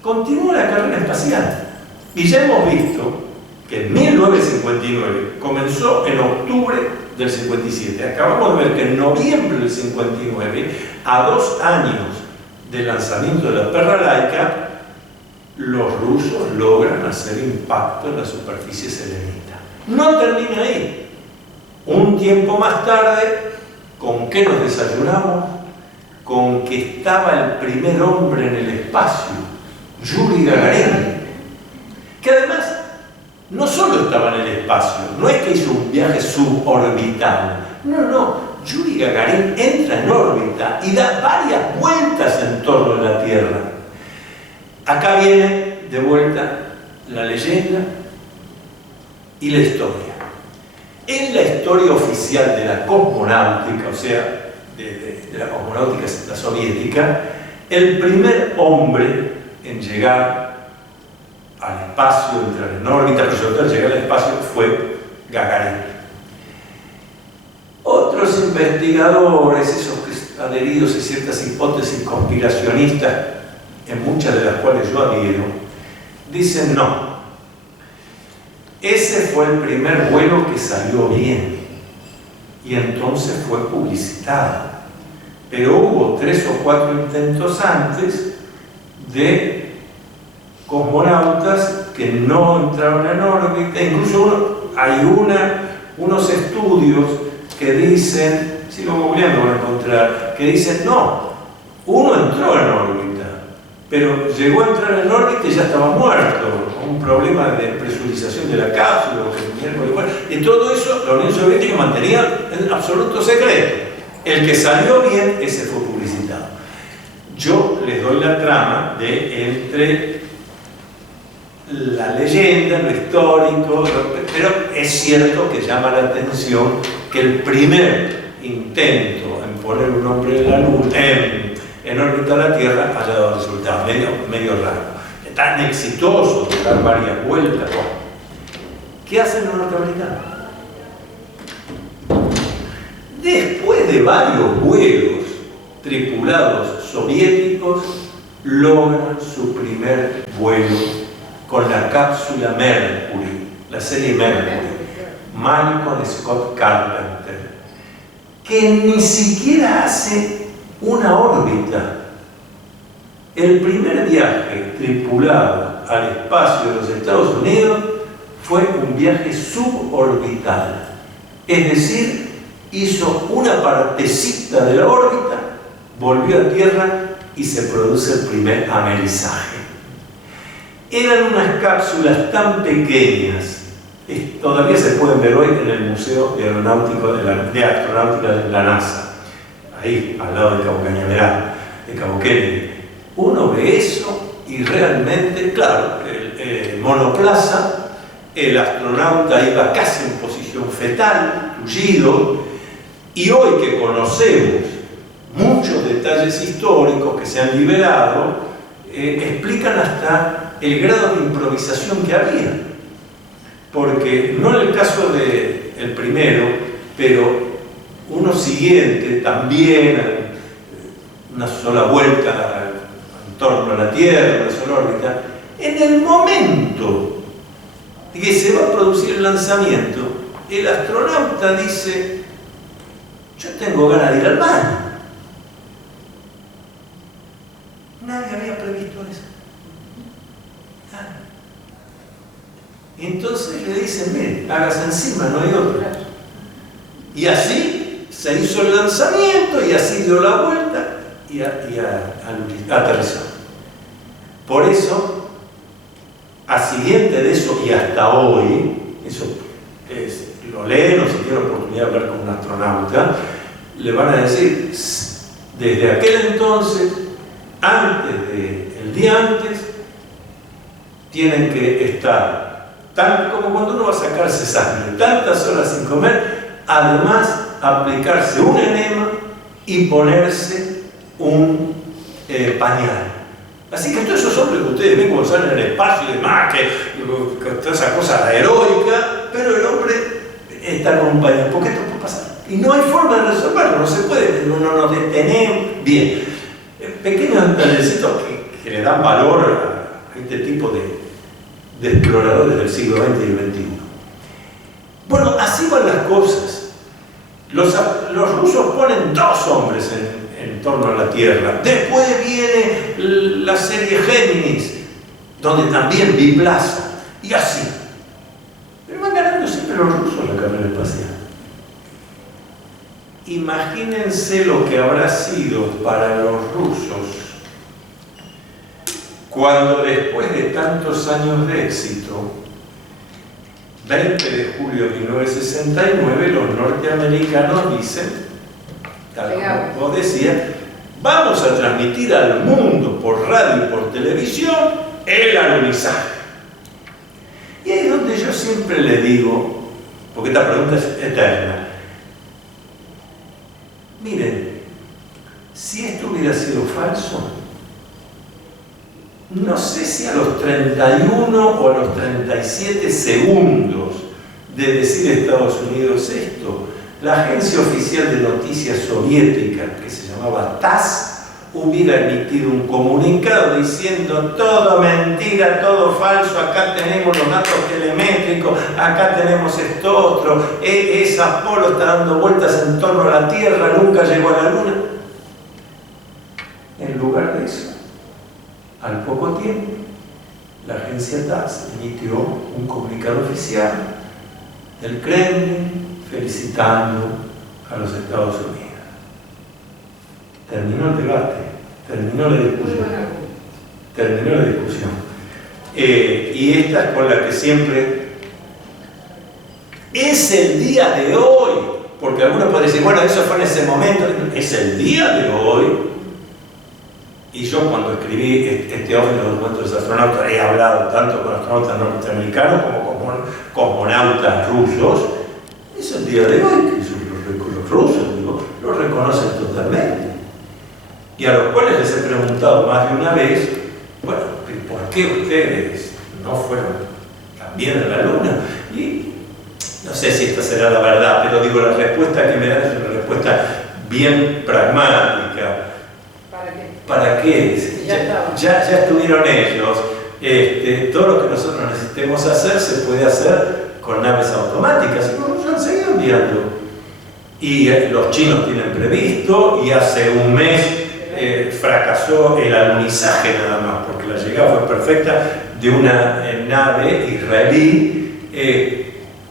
Continúa la carrera espacial y ya hemos visto que en 1959 comenzó en octubre del 57. Acabamos de ver que en noviembre del 59, a 2 años del lanzamiento de la perra laica, los rusos logran hacer impacto en la superficie selenita. No termina ahí. Un tiempo más tarde, ¿con qué nos desayunamos? Con que estaba el primer hombre en el espacio, Yuri Gagarin, que además no solo estaba en el espacio, no es que hizo un viaje suborbital, no, Yuri Gagarin entra en órbita y da varias vueltas en torno a la Tierra. Acá viene de vuelta la leyenda y la historia. En la historia oficial de la cosmonáutica, o sea, de la cosmonáutica soviética, el primer hombre en llegar al espacio, entrar en órbita, pero sobre todo llegar al espacio, fue Gagarin. Otros investigadores, esos que adheridos a ciertas hipótesis conspiracionistas, en muchas de las cuales yo adhiero, dicen no. Ese fue el primer vuelo que salió bien y entonces fue publicitado. Pero hubo 3 o 4 intentos antes de cosmonautas que no entraron en órbita. Incluso hay unos estudios que dicen, si lo googleando van a encontrar, que dicen no, uno entró en órbita, pero llegó a entrar en órbita y ya estaba muerto, con un problema de presurización de la cápsula, y todo eso la Unión Soviética mantenía en absoluto secreto. El que salió bien, ese fue publicitado. Yo les doy la trama de entre la leyenda, lo histórico, pero es cierto que llama la atención que el primer intento en poner un hombre en la Luna, en órbita a la Tierra, haya dado resultados medio raro. Es tan exitoso de dar varias vueltas. ¿Qué hacen los norteamericanos? Después de varios vuelos tripulados soviéticos, logran su primer vuelo con la cápsula Mercury, la serie Mercury, Malcolm Scott Carpenter, que ni siquiera hace una órbita. El primer viaje tripulado al espacio de los Estados Unidos fue un viaje suborbital, es decir, hizo una partecita de la órbita, volvió a Tierra y se produce el primer amerizaje. Eran unas cápsulas tan pequeñas, todavía se pueden ver hoy en el Museo de Astronáutica de la NASA, ahí al lado de Cabo Cañaveral, de Cabo Kennedy. Uno ve eso y realmente, claro, el monoplaza, el astronauta iba casi en posición fetal, tullido, y hoy que conocemos muchos detalles históricos que se han liberado, explican hasta el grado de improvisación que había. Porque no en el caso del primero, pero uno siguiente también, una sola vuelta en torno a la Tierra, una sola órbita, en el momento que se va a producir el lanzamiento, el astronauta dice: yo tengo ganas de ir al baño. Nadie había previsto eso. Y entonces le dicen: mire, hágase encima, no hay otro. Y así se hizo el lanzamiento y así dio la vuelta y aterrizó. Por eso, a siguiente de eso y hasta hoy, eso lo leen o si tienen la oportunidad de hablar con un astronauta, le van a decir, desde aquel entonces, el día antes, tienen que estar, tal como cuando uno va a sacarse sangre, tantas horas sin comer, además aplicarse un enema y ponerse un pañal. Así que todos esos hombres que ustedes ven cuando salen en el espacio y demás, que toda esa cosa heroica, pero el hombre está con un pañal, porque esto puede pasar. Y no hay forma de resolverlo, no se puede, no nos detenemos. Bien, pequeños detallecitos que le dan valor a este tipo de exploradores del siglo XX y el XXI. Bueno, así van las cosas. Los rusos ponen 2 hombres en torno a la Tierra. Después viene la serie Géminis, donde también biplaza, y así. Pero van ganando siempre los rusos la carrera espacial. Imagínense lo que habrá sido para los rusos cuando después de tantos años de éxito, 20 de julio de 1969, los norteamericanos dicen, tal como vos decías, vamos a transmitir al mundo por radio y por televisión el alunizaje. Y ahí es donde yo siempre le digo, porque esta pregunta es eterna, miren, si esto hubiera sido falso, no sé si a los 31 o a los 37 segundos de decir Estados Unidos esto, la agencia oficial de noticias soviética, que se llamaba TASS, hubiera emitido un comunicado diciendo todo mentira, todo falso, acá tenemos los datos telemétricos, acá tenemos esto otro, esa Apolo está dando vueltas en torno a la Tierra, nunca llegó a la Luna. En lugar de eso, al poco tiempo, la agencia TASS emitió un comunicado oficial del Kremlin felicitando a los Estados Unidos. Terminó el debate, terminó la discusión. Y esta es con la que siempre es el día de hoy, porque algunos pueden decir, bueno, eso fue en ese momento, es el día de hoy. Y yo cuando escribí este Ojo de los documentos de los astronautas he hablado tanto con astronautas norteamericanos como con cosmonautas rusos. Es el día de hoy que los rusos lo reconocen totalmente. Y a los cuales les he preguntado más de una vez, bueno, ¿por qué ustedes no fueron también a la Luna? Y no sé si esta será la verdad, pero digo, la respuesta que me dan es una respuesta bien pragmática. ¿Para qué? Ya estuvieron ellos. Todo lo que nosotros necesitemos hacer se puede hacer con naves automáticas. Y los han seguido enviando. Y los chinos tienen previsto, y hace un mes fracasó el alunizaje nada más, porque la llegada fue perfecta de una nave israelí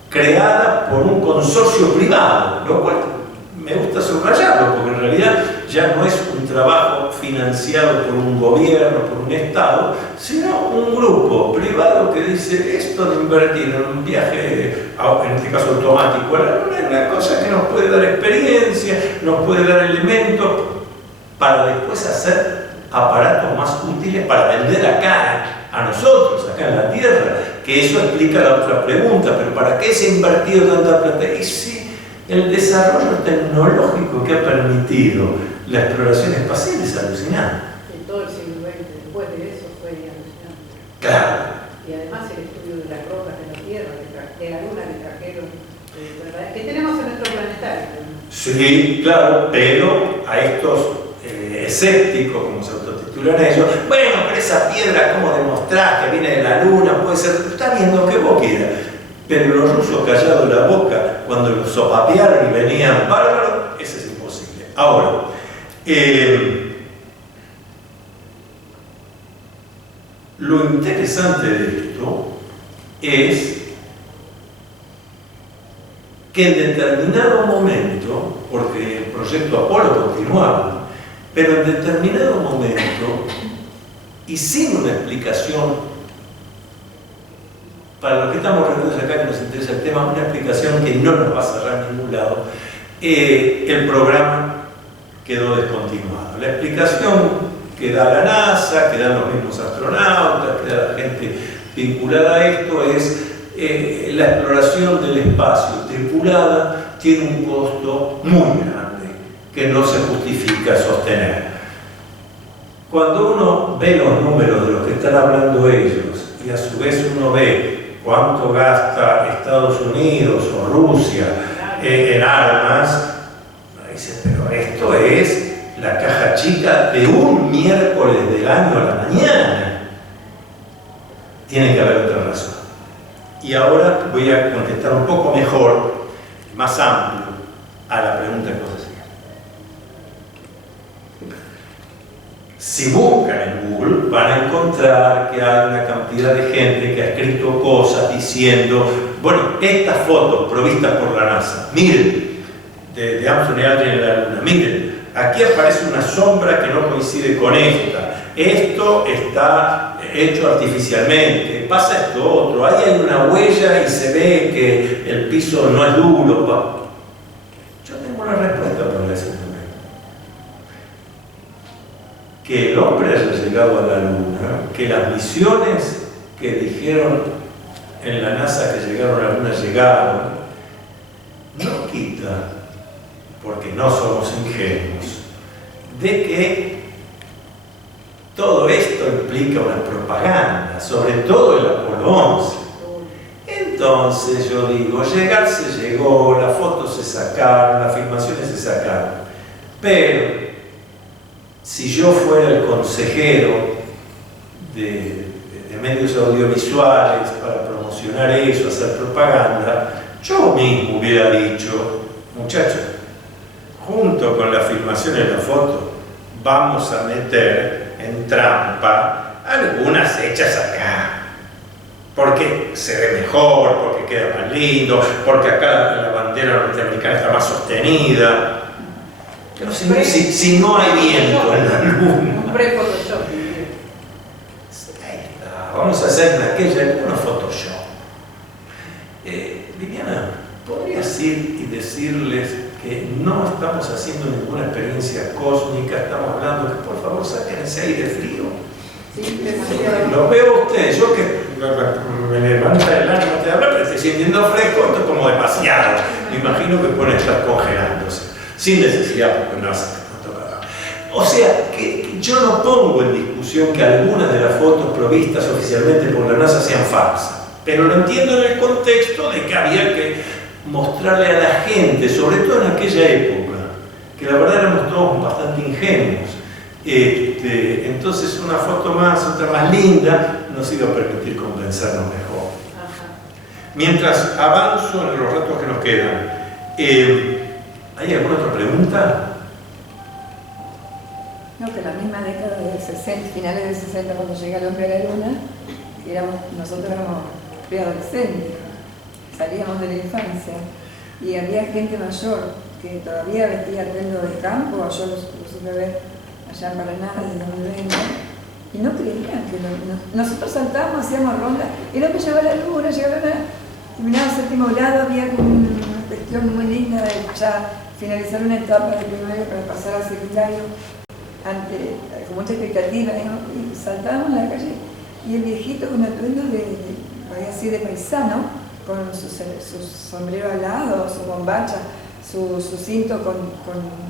creada por un consorcio privado, lo cual me gusta subrayarlo, porque en realidad ya no es un trabajo financiado por un gobierno, por un Estado, sino un grupo privado que dice esto de invertir en un viaje, en este caso automático, a la Luna, es una cosa que nos puede dar experiencia, nos puede dar elementos para después hacer aparatos más útiles para vender acá a nosotros, acá en la Tierra, que eso explica la otra pregunta, pero ¿para qué se ha invertido tanta plata? Y sí, el desarrollo tecnológico que ha permitido la exploración espacial es alucinante. Y todo el siglo XX después de eso fue alucinante. Claro. Y además el estudio de las rocas de la Tierra, de la Luna que trajeron, que tenemos en nuestro planetario. Sí, claro, pero a estos escépticos, como se autotitulan ellos, bueno, pero esa piedra, ¿cómo demostrás que viene de la Luna? Puede ser, está viendo que vos quieras. Pero los rusos callados la boca, cuando los sopapearon y venían bárbaros, eso es imposible. Ahora, lo interesante de esto es que en determinado momento, porque el proyecto Apolo continuaba, pero en determinado momento, y sin una explicación, para los que estamos reunidos acá que nos interesa el tema, una explicación que no nos va a cerrar en ningún lado, el programa quedó descontinuado. La explicación que da la NASA, que dan los mismos astronautas, que da la gente vinculada a esto es la exploración del espacio tripulada tiene un costo muy grande que no se justifica sostener. Cuando uno ve los números de los que están hablando ellos y a su vez uno ve cuánto gasta Estados Unidos o Rusia en armas, uno dice, pero esto es la caja chica de un miércoles del año a la mañana. Tiene que haber otra razón. Y ahora voy a contestar un poco mejor, más amplio, a la pregunta que vos hacías. Si buscan en Google, van a encontrar que hay una cantidad de gente que ha escrito cosas diciendo, bueno, estas fotos provistas por la NASA, miren, de Armstrong y Aldrin en la Luna, miren, aquí aparece una sombra que no coincide con esta, esto está hecho artificialmente, pasa esto otro, ahí hay una huella y se ve que el piso no es duro. Yo tengo una respuesta para eso. que el hombre haya llegado a la Luna, que las misiones que dijeron en la NASA que llegaron a la Luna llegaron, no quita, porque no somos ingenuos, de que todo esto implica una propaganda, sobre todo el Apolo 11. Entonces yo digo, llegar se llegó, las fotos se sacaron, las filmaciones se sacaron, pero si yo fuera el consejero de medios audiovisuales para promocionar eso, hacer propaganda, yo mismo hubiera dicho, muchachos, junto con la filmación y la foto, vamos a meter en trampa algunas hechas acá. Porque se ve mejor, porque queda más lindo, porque acá la bandera norteamericana está más sostenida. Pero si no hay viento en la Luna. Un pre-Photoshop. Vamos a hacer en aquella época una Photoshop. Viviana, ¿podrías ir y decirles que no estamos haciendo ninguna experiencia cósmica? Estamos hablando que por favor saquen ese aire frío. Sí, demasiado. Lo veo usted, yo que me levanta el ánimo de hablar, pero estoy sintiendo fresco, esto es como demasiado. Me imagino que pueden estar congelándose, sin necesidad, porque no hace tanto. O sea, que yo no pongo en discusión que algunas de las fotos provistas oficialmente por la NASA sean falsas, pero lo entiendo en el contexto de que había que mostrarle a la gente, sobre todo en aquella época, que la verdad éramos todos bastante ingenuos. Entonces una foto más, otra más linda, nos iba a permitir convencernos mejor. Mientras avanzo en los ratos que nos quedan, ¿hay alguna otra pregunta? No, que la misma década de 60, finales de 60, cuando llega el hombre a la Luna, nosotros éramos preadolescentes, salíamos de la infancia y había gente mayor que todavía vestía atuendo de campo, yo los supe ver allá en Paraná, desde donde vengo, y no creían que nosotros saltábamos, hacíamos rondas, y no me llegaba la Luna, terminaba el séptimo grado, había como una cuestión muy linda de ya finalizar una etapa de primaria para pasar al secundario, con mucha expectativa, y saltábamos en la calle, y el viejito con atuendo así de paisano, con su sombrero alado, su bombacha, su cinto con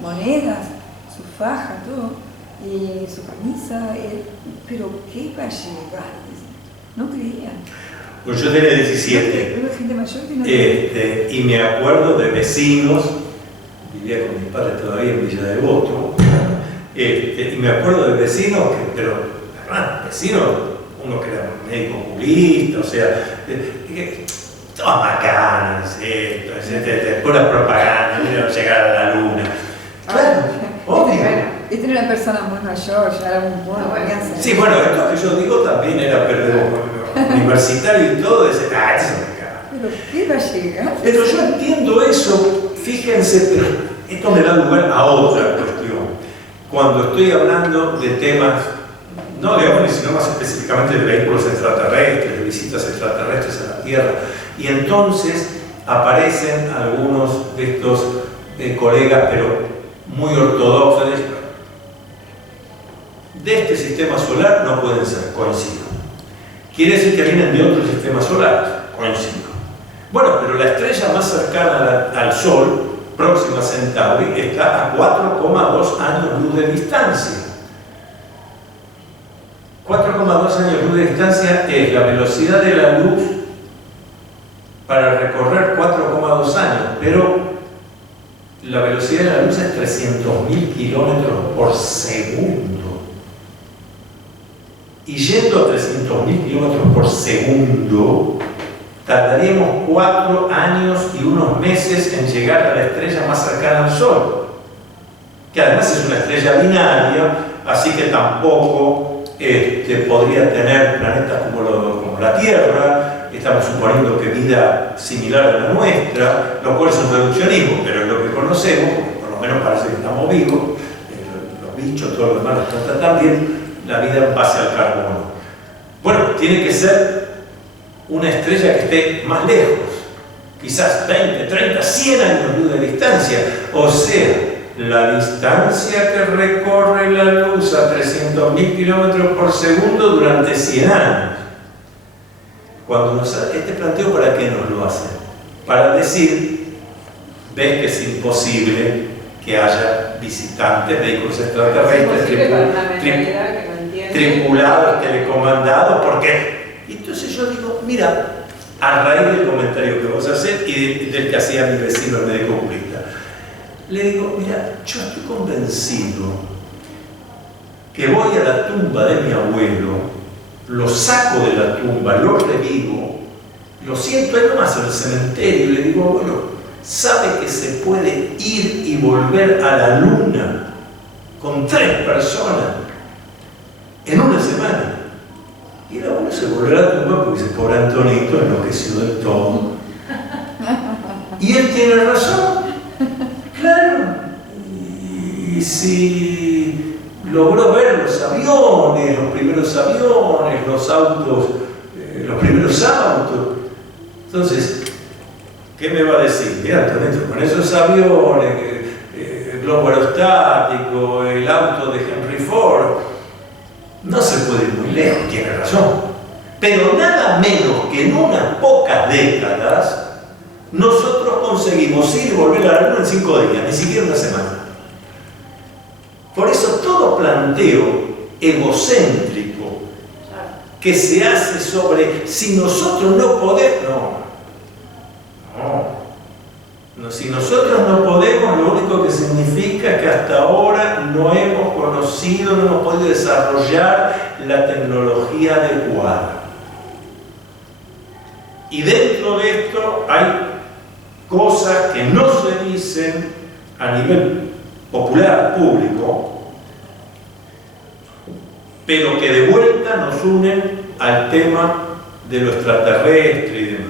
monedas, su faja, todo, y su camisa, pero ¿qué iba a llegar? No creían. Pues yo tenía 17 gente mayor que no y me acuerdo de vecinos, vivía con mis padres todavía en Villa Devoto, y me acuerdo de vecinos, vecinos, uno que era médico oculista, o sea, todas macanas, pura propaganda, no llegar a la Luna. Claro, obvio. Este era una persona muy mayor, ya era un buen alianza. Sí, bueno, esto que yo digo también era universitario y todo, eso pero ¿qué va a llegar? Pero yo entiendo eso, fíjense, pero esto me da lugar a otra cuestión. Cuando estoy hablando de temas, no de ovnis, sino más específicamente de vehículos extraterrestres, de visitas extraterrestres a la Tierra, y entonces aparecen algunos de estos colegas, pero muy ortodoxos, de este sistema solar no pueden ser, coincido. Quiere decir que vienen de otros sistemas solares, coincido. Bueno, pero la estrella más cercana al Sol, Próxima Centauri, está a 4,2 años luz de distancia. 4,2 años luz de distancia es la velocidad de la luz para recorrer 4,2 años, pero la velocidad de la luz es 300.000 kilómetros por segundo. Y yendo a 300.000 kilómetros por segundo, tardaríamos 4 años y unos meses en llegar a la estrella más cercana al Sol, que además es una estrella binaria, así que tampoco podría tener planetas como la Tierra. Estamos suponiendo que vida similar a la nuestra, lo cual es un reduccionismo, pero es lo que conocemos, porque por lo menos parece que estamos vivos, los bichos, todo lo demás, las plantas también, la vida en base al carbono. Bueno, tiene que ser una estrella que esté más lejos, quizás 20, 30, 100 años luz de distancia, o sea, la distancia que recorre la luz a 300.000 kilómetros por segundo durante 100 años. Este planteo, ¿para qué nos lo hace? Para decir, ves que es imposible que haya visitantes, vehículos extraterrestres, tripulados, telecomandados, ¿por qué? Y entonces yo digo, mira, a raíz del comentario que vos hacés y del que hacía mi vecino, el médico oculista, le digo, mira, yo estoy convencido que voy a la tumba de mi abuelo, lo saco de la tumba, lo revivo, lo siento ahí nomás en el cementerio y le digo, abuelo, ¿sabe que se puede ir y volver a la luna con 3 personas en una semana? Y el abuelo se volvió a la tumba porque dice, pobre Antonito, enloqueció del todo. Y él tiene razón, claro. Y si logró ver los aviones, los primeros aviones, los autos, los primeros autos. Entonces, ¿qué me va a decir? Mira, Antonito, con esos aviones, el globo aerostático, el auto de Henry Ford, no se puede ir muy lejos, tiene razón. Pero nada menos que en unas pocas décadas, nosotros conseguimos ir y volver a la luna en 5 días, ni siquiera una semana. Por eso todo planteo egocéntrico que se hace sobre si nosotros no podemos, si nosotros no podemos, lo único que significa es que hasta ahora no hemos conocido, no hemos podido desarrollar la tecnología adecuada. Y dentro de esto hay cosas que no se dicen a nivel popular, público, pero que de vuelta nos unen al tema de lo extraterrestre y demás.